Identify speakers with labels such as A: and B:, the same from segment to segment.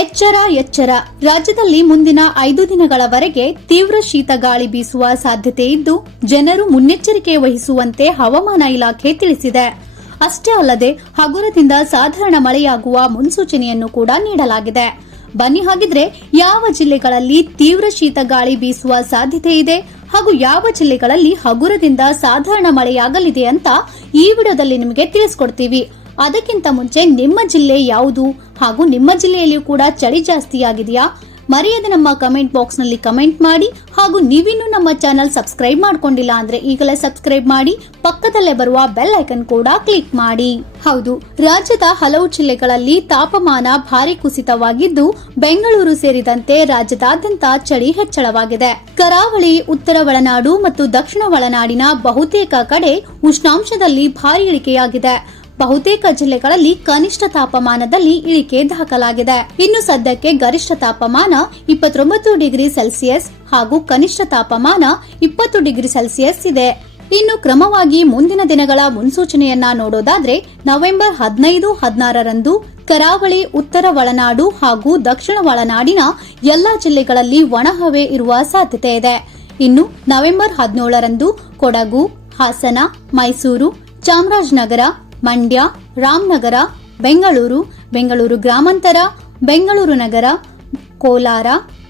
A: ಎಚ್ಚರ ಎಚ್ಚರ. ರಾಜ್ಯದಲ್ಲಿ ಮುಂದಿನ ಐದು ದಿನಗಳವರೆಗೆ ತೀವ್ರ ಶೀತ ಗಾಳಿ ಬೀಸುವ ಸಾಧ್ಯತೆ ಇದ್ದು, ಜನರು ಮುನ್ನೆಚ್ಚರಿಕೆ ವಹಿಸುವಂತೆ ಹವಾಮಾನ ಇಲಾಖೆ ತಿಳಿಸಿದೆ. ಅಷ್ಟೇ ಅಲ್ಲದೆ, ಹಗುರದಿಂದ ಸಾಧಾರಣ ಮಳೆಯಾಗುವ ಮುನ್ಸೂಚನೆಯನ್ನು ಕೂಡ ನೀಡಲಾಗಿದೆ. ಬನ್ನಿ ಹಾಗಿದ್ರೆ, ಯಾವ ಜಿಲ್ಲೆಗಳಲ್ಲಿ ತೀವ್ರ ಶೀತ ಗಾಳಿ ಬೀಸುವ ಸಾಧ್ಯತೆ ಇದೆ ಹಾಗೂ ಯಾವ ಜಿಲ್ಲೆಗಳಲ್ಲಿ ಹಗುರದಿಂದ ಸಾಧಾರಣ ಮಳೆಯಾಗಲಿದೆ ಅಂತ ಈ ವಿಡಿಯೋದಲ್ಲಿ ನಿಮಗೆ ತಿಳಿಸ್ಕೊಡ್ತೀವಿ. ಅದಕ್ಕಿಂತ ಮುಂಚೆ ನಿಮ್ಮ ಜಿಲ್ಲೆ ಯಾವುದು? ಹಾಗೂ ನಿಮ್ಮ ಜಿಲ್ಲೆಯಲ್ಲಿಯೂ ಕೂಡ ಚಳಿ ಜಾಸ್ತಿ ಆಗಿದೆಯಾ? ಮರೆಯದೆ ನಮ್ಮ ಕಮೆಂಟ್ ಬಾಕ್ಸ್ನಲ್ಲಿ ಕಮೆಂಟ್ ಮಾಡಿ ಹಾಗೂ ನೀವಿನ್ನೂ ನಮ್ಮ ಚಾನೆಲ್ ಸಬ್ಸ್ಕ್ರೈಬ್ ಮಾಡ್ಕೊಂಡಿಲ್ಲ ಅಂದ್ರೆ ಈಗಲೇ ಸಬ್ಸ್ಕ್ರೈಬ್ ಮಾಡಿ, ಪಕ್ಕದಲ್ಲೇ ಬರುವ ಬೆಲ್ ಐಕನ್ ಕೂಡ ಕ್ಲಿಕ್ ಮಾಡಿ. ಹೌದು, ರಾಜ್ಯದ ಹಲವು ಜಿಲ್ಲೆಗಳಲ್ಲಿ ತಾಪಮಾನ ಭಾರಿ ಕುಸಿತವಾಗಿದ್ದು, ಬೆಂಗಳೂರು ಸೇರಿದಂತೆ ರಾಜ್ಯದಾದ್ಯಂತ ಚಳಿ ಹೆಚ್ಚಳವಾಗಿದೆ. ಕರಾವಳಿ, ಉತ್ತರ ಒಳನಾಡು ಮತ್ತು ದಕ್ಷಿಣ ಒಳನಾಡಿನ ಬಹುತೇಕ ಕಡೆ ಉಷ್ಣಾಂಶದಲ್ಲಿ ಭಾರಿ ಇಳಿಕೆಯಾಗಿದೆ. ಬಹುತೇಕ ಜಿಲ್ಲೆಗಳಲ್ಲಿ ಕನಿಷ್ಠ ತಾಪಮಾನದಲ್ಲಿ ಇಳಿಕೆ ದಾಖಲಾಗಿದೆ. ಇನ್ನು ಸದ್ಯಕ್ಕೆ ಗರಿಷ್ಠ ತಾಪಮಾನ ಇಪ್ಪತ್ತೊಂಬತ್ತು ಡಿಗ್ರಿ ಸೆಲ್ಸಿಯಸ್ ಹಾಗೂ ಕನಿಷ್ಠ ತಾಪಮಾನ ಇಪ್ಪತ್ತು ಡಿಗ್ರಿ ಸೆಲ್ಸಿಯಸ್ ಇದೆ. ಇನ್ನು ಕ್ರಮವಾಗಿ ಮುಂದಿನ ದಿನಗಳ ಮುನ್ಸೂಚನೆಯನ್ನ ನೋಡೋದಾದ್ರೆ ನವೆಂಬರ್ ಹದಿನೈದು, ಹದಿನಾರರಂದು ಕರಾವಳಿ, ಉತ್ತರ ಒಳನಾಡು ಹಾಗೂ ದಕ್ಷಿಣ ಒಳನಾಡಿನ ಎಲ್ಲಾ ಜಿಲ್ಲೆಗಳಲ್ಲಿ ಒಣಹವೆ ಇರುವ ಸಾಧ್ಯತೆ ಇದೆ. ಇನ್ನು ನವೆಂಬರ್ ಹದಿನೇಳರಂದು ಕೊಡಗು, ಹಾಸನ, ಮೈಸೂರು, ಚಾಮರಾಜನಗರ ಮಂಡ್ಯ, ರಾಮನಗರ, ಬೆಂಗಳೂರು ಬೆಂಗಳೂರು ಗ್ರಾಮಾಂತರ, ಬೆಂಗಳೂರು ನಗರ, ಕೋಲಾರ,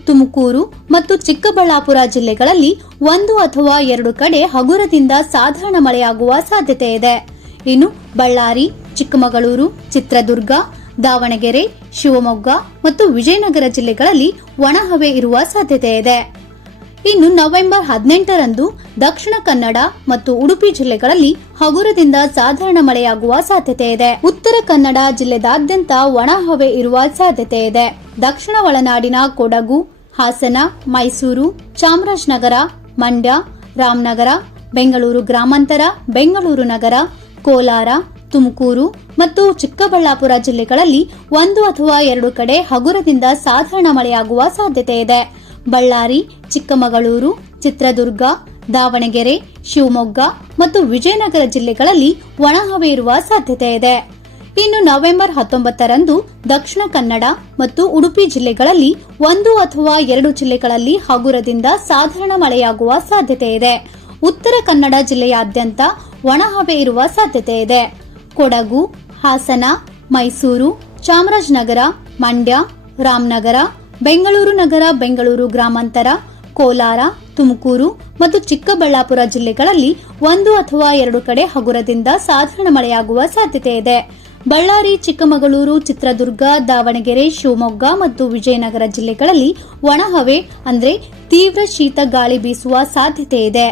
A: ತುಮಕೂರು ಮತ್ತು ಚಿಕ್ಕಬಳ್ಳಾಪುರ ಜಿಲ್ಲೆಗಳಲ್ಲಿ ಒಂದು ಅಥವಾ ಎರಡು ಕಡೆ ಹಗುರದಿಂದ ಸಾಧಾರಣ ಮಳೆಯಾಗುವ ಸಾಧ್ಯತೆ ಇದೆ. ಇನ್ನು ಬಳ್ಳಾರಿ, ಚಿಕ್ಕಮಗಳೂರು, ಚಿತ್ರದುರ್ಗ, ದಾವಣಗೆರೆ, ಶಿವಮೊಗ್ಗ ಮತ್ತು ವಿಜಯನಗರ ಜಿಲ್ಲೆಗಳಲ್ಲಿ ಒಣಹವೆ ಇರುವ ಸಾಧ್ಯತೆ ಇದೆ. ಇನ್ನು ನವೆಂಬರ್ ಹದಿನೆಂಟರಂದು ದಕ್ಷಿಣ ಕನ್ನಡ ಮತ್ತು ಉಡುಪಿ ಜಿಲ್ಲೆಗಳಲ್ಲಿ ಹಗುರದಿಂದ ಸಾಧಾರಣ ಮಳೆಯಾಗುವ ಸಾಧ್ಯತೆ ಇದೆ. ಉತ್ತರ ಕನ್ನಡ ಜಿಲ್ಲೆದಾದ್ಯಂತ ಒಣಹವೆ ಇರುವ ಸಾಧ್ಯತೆ ಇದೆ. ದಕ್ಷಿಣ ಒಳನಾಡಿನ ಕೊಡಗು, ಹಾಸನ, ಮೈಸೂರು, ಚಾಮರಾಜನಗರ, ಮಂಡ್ಯ, ರಾಮನಗರ, ಬೆಂಗಳೂರು ಗ್ರಾಮಾಂತರ, ಬೆಂಗಳೂರು ನಗರ, ಕೋಲಾರ, ತುಮಕೂರು ಮತ್ತು ಚಿಕ್ಕಬಳ್ಳಾಪುರ ಜಿಲ್ಲೆಗಳಲ್ಲಿ ಒಂದು ಅಥವಾ ಎರಡು ಕಡೆ ಹಗುರದಿಂದ ಸಾಧಾರಣ ಮಳೆಯಾಗುವ ಸಾಧ್ಯತೆ ಇದೆ. ಬಳ್ಳಾರಿ, ಚಿಕ್ಕಮಗಳೂರು, ಚಿತ್ರದುರ್ಗ, ದಾವಣಗೆರೆ, ಶಿವಮೊಗ್ಗ ಮತ್ತು ವಿಜಯನಗರ ಜಿಲ್ಲೆಗಳಲ್ಲಿ ಒಣಹವೆ ಇರುವ ಸಾಧ್ಯತೆ ಇದೆ. ಇನ್ನು ನವೆಂಬರ್ ಹತ್ತೊಂಬತ್ತರಂದು ದಕ್ಷಿಣ ಕನ್ನಡ ಮತ್ತು ಉಡುಪಿ ಜಿಲ್ಲೆಗಳಲ್ಲಿ ಒಂದು ಅಥವಾ ಎರಡು ಜಿಲ್ಲೆಗಳಲ್ಲಿ ಹಗುರದಿಂದ ಸಾಧಾರಣ ಮಳೆಯಾಗುವ ಸಾಧ್ಯತೆ ಇದೆ. ಉತ್ತರ ಕನ್ನಡ ಜಿಲ್ಲೆಯಾದ್ಯಂತ ಒಣಹವೆ ಇರುವ ಸಾಧ್ಯತೆ ಇದೆ. ಕೊಡಗು, ಹಾಸನ, ಮೈಸೂರು, ಚಾಮರಾಜನಗರ, ಮಂಡ್ಯ, ರಾಮನಗರ ಬೆಂಗಳೂರು ನಗರ, ಬೆಂಗಳೂರು ಗ್ರಾಮಾಂತರ, ಕೋಲಾರ, ತುಮಕೂರು ಮತ್ತು ಚಿಕ್ಕಬಳ್ಳಾಪುರ ಜಿಲ್ಲೆಗಳಲ್ಲಿ ಒಂದು ಅಥವಾ ಎರಡು ಕಡೆ ಹಗುರದಿಂದ ಸಾಧಾರಣ ಮಳೆಯಾಗುವ ಸಾಧ್ಯತೆ ಇದೆ. ಬಳ್ಳಾರಿ, ಚಿಕ್ಕಮಗಳೂರು, ಚಿತ್ರದುರ್ಗ, ದಾವಣಗೆರೆ, ಶಿವಮೊಗ್ಗ ಮತ್ತು ವಿಜಯನಗರ ಜಿಲ್ಲೆಗಳಲ್ಲಿ ಒಣಹವೆ ಅಂದರೆ ತೀವ್ರ ಶೀತ ಗಾಳಿ ಬೀಸುವ ಸಾಧ್ಯತೆ ಇದೆ.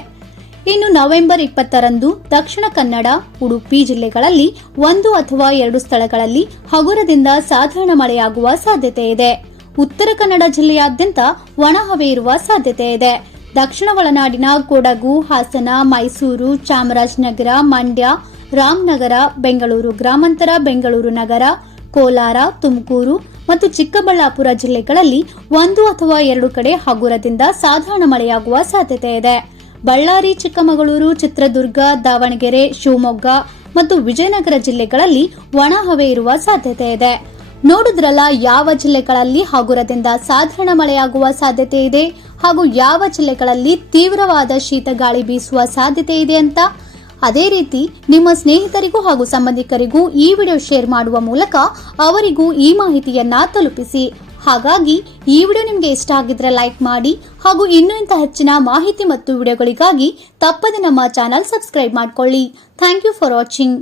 A: ಇನ್ನು ನವೆಂಬರ್ ಇಪ್ಪತ್ತರಂದು ದಕ್ಷಿಣ ಕನ್ನಡ, ಉಡುಪಿ ಜಿಲ್ಲೆಗಳಲ್ಲಿ ಒಂದು ಅಥವಾ ಎರಡು ಸ್ಥಳಗಳಲ್ಲಿ ಹಗುರದಿಂದ ಸಾಧಾರಣ ಮಳೆಯಾಗುವ ಸಾಧ್ಯತೆ ಇದೆ. ಉತ್ತರ ಕನ್ನಡ ಜಿಲ್ಲೆಯಾದ್ಯಂತ ಒಣಹವೆ ಇರುವ ಸಾಧ್ಯತೆ ಇದೆ. ದಕ್ಷಿಣ ಒಳನಾಡಿನ ಕೊಡಗು, ಹಾಸನ, ಮೈಸೂರು, ಚಾಮರಾಜನಗರ, ಮಂಡ್ಯ, ರಾಮನಗರ, ಬೆಂಗಳೂರು ಗ್ರಾಮಾಂತರ, ಬೆಂಗಳೂರು ನಗರ, ಕೋಲಾರ, ತುಮಕೂರು ಮತ್ತು ಚಿಕ್ಕಬಳ್ಳಾಪುರ ಜಿಲ್ಲೆಗಳಲ್ಲಿ ಒಂದು ಅಥವಾ ಎರಡು ಕಡೆ ಹಗುರದಿಂದ ಸಾಧಾರಣ ಮಳೆಯಾಗುವ ಸಾಧ್ಯತೆ ಇದೆ. ಬಳ್ಳಾರಿ, ಚಿಕ್ಕಮಗಳೂರು, ಚಿತ್ರದುರ್ಗ, ದಾವಣಗೆರೆ, ಶಿವಮೊಗ್ಗ ಮತ್ತು ವಿಜಯನಗರ ಜಿಲ್ಲೆಗಳಲ್ಲಿ ಒಣಹವೆ ಇರುವ ಸಾಧ್ಯತೆ ಇದೆ. ನೋಡಿದ್ರಲ್ಲ ಯಾವ ಜಿಲ್ಲೆಗಳಲ್ಲಿ ಹಗುರದಿಂದ ಸಾಧಾರಣ ಮಳೆಯಾಗುವ ಸಾಧ್ಯತೆ ಇದೆ ಹಾಗೂ ಯಾವ ಜಿಲ್ಲೆಗಳಲ್ಲಿ ತೀವ್ರವಾದ ಶೀತ ಗಾಳಿ ಬೀಸುವ ಸಾಧ್ಯತೆ ಇದೆ ಅಂತ ಅದೇ ರೀತಿ ನಿಮ್ಮ ಸ್ನೇಹಿತರಿಗೂ ಹಾಗೂ ಸಂಬಂಧಿಕರಿಗೂ ಈ ವಿಡಿಯೋ ಶೇರ್ ಮಾಡುವ ಮೂಲಕ ಅವರಿಗೂ ಈ ಮಾಹಿತಿಯನ್ನ ತಲುಪಿಸಿ. ಹಾಗಾಗಿ ಈ ವಿಡಿಯೋ ನಿಮಗೆ ಇಷ್ಟ ಆಗಿದ್ರೆ ಲೈಕ್ ಮಾಡಿ ಹಾಗೂ ಇನ್ನೂ ಇಂಥ ಹೆಚ್ಚಿನ ಮಾಹಿತಿ ಮತ್ತು ವಿಡಿಯೋಗಳಿಗಾಗಿ ತಪ್ಪದೆ ನಮ್ಮ ಚಾನಲ್ ಸಬ್ಸ್ಕ್ರೈಬ್ ಮಾಡ್ಕೊಳ್ಳಿ. Thank you for watching.